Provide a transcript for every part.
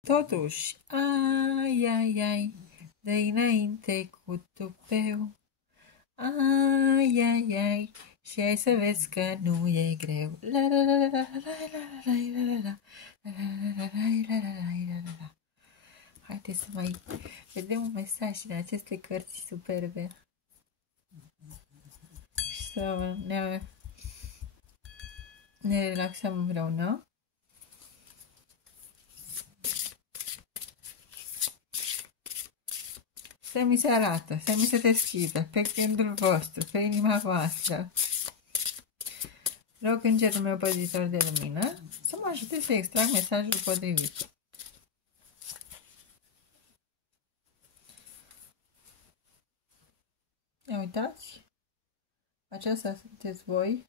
Totuși, ai, ai, ai, dă-i înainte cu tupeu. Ai, ai, ai, și hai să vezi că nu e greu. La la la la la la la la la. Haideți să mai vedem un mesaj în aceste cărți superbe și să ne relaxăm împreună. Să mi se arată, să mi se deschidă pe gândul vostru, pe inima voastră. Rog îngerul meu păzitor de lumină să mă ajute să extrag mesajul potrivit. Ia uitați, aceasta sunteți voi,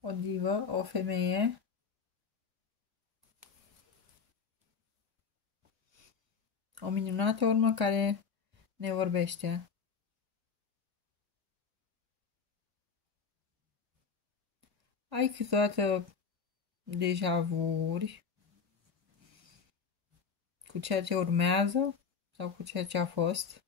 o divă, o femeie, o minunată urmă care ne vorbește. Ai câteodată deja vu-uri cu ceea ce urmează sau cu ceea ce a fost.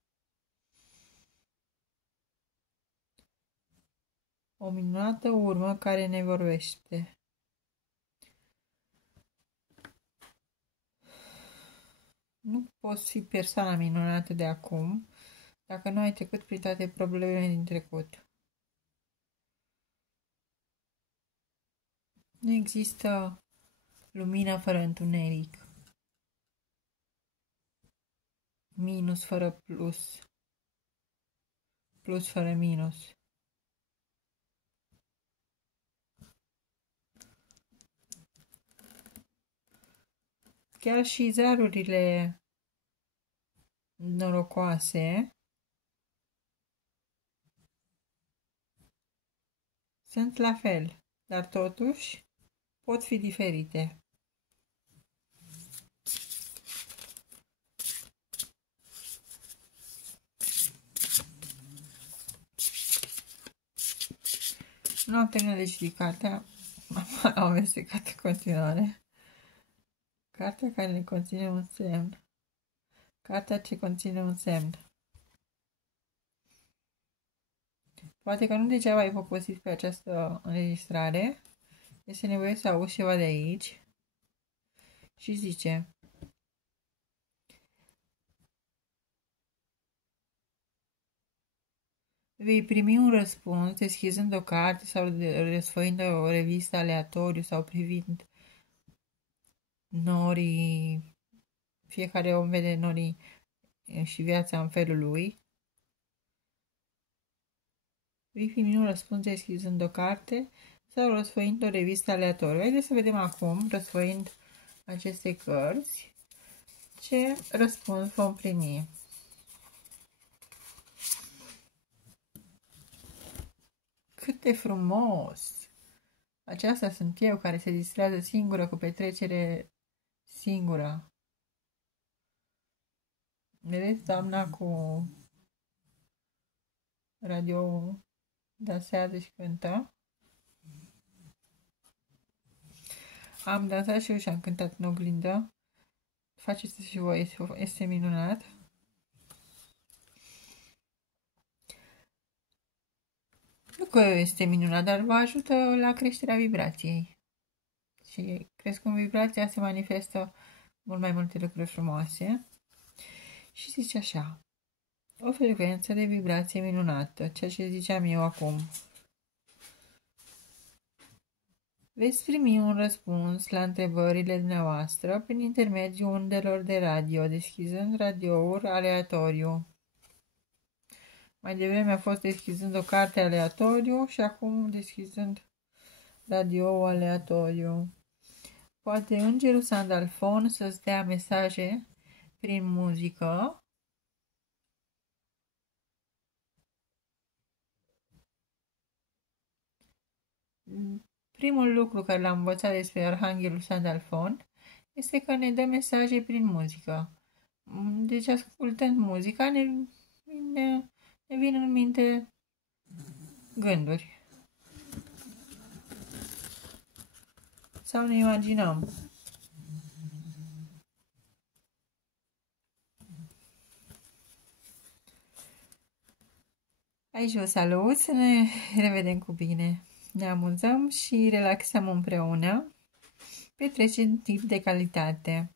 O minunată urmă care ne vorbește. Nu poți fi persoana minunată de acum dacă nu ai trecut prin toate problemele din trecut. Nu există lumină fără întuneric. Minus fără plus. Plus fără minus. Chiar și zarurile norocoase sunt la fel, dar totuși pot fi diferite. Nu am terminat de citit cartea, am amestecat în continuare. Cartea care ne conține un semn. Cartea ce conține un semn. Poate că nu degeaba ai poposit pe această înregistrare. Este nevoie să auzi ceva de aici. Și zice: vei primi un răspuns deschizând o carte sau răsfoind o revistă aleatoriu sau privind norii. Fiecare om vede norii și viața în felul lui. Vei primi un răspuns deschizând o carte sau răsfoind o revistă aleatoriu. Haideți să vedem acum, răsfoind aceste cărți, ce răspuns vom primi. Cât de frumos! Aceasta sunt eu care se distrează singură cu petrecere singură. Vedeți doamna cu radio dansează și cântă. Am dansat și eu și am cântat în oglindă. Faceți și voi, este minunat. Nu că este minunat, dar vă ajută la creșterea vibrației. Și crescând vibrația se manifestă mult mai multe lucruri frumoase. Și zice așa: o frecvență de vibrație minunată, ceea ce ziceam eu acum. Veți primi un răspuns la întrebările dumneavoastră prin intermediul undelor de radio, deschizând radioul aleatoriu. Mai devreme a fost deschizând o carte aleatoriu și acum deschizând radioul aleatoriu. Poate îngerul Sandalfon să-ți dea mesaje prin muzică. Primul lucru care l-am învățat despre Arhanghelul Sandalfon este că ne dă mesaje prin muzică. Deci, ascultând muzica, ne vin în minte gânduri. sau ne imaginăm. Aici vă salut, să ne revedem cu bine. Ne amuzăm și relaxăm împreună. Petrecem timp de calitate.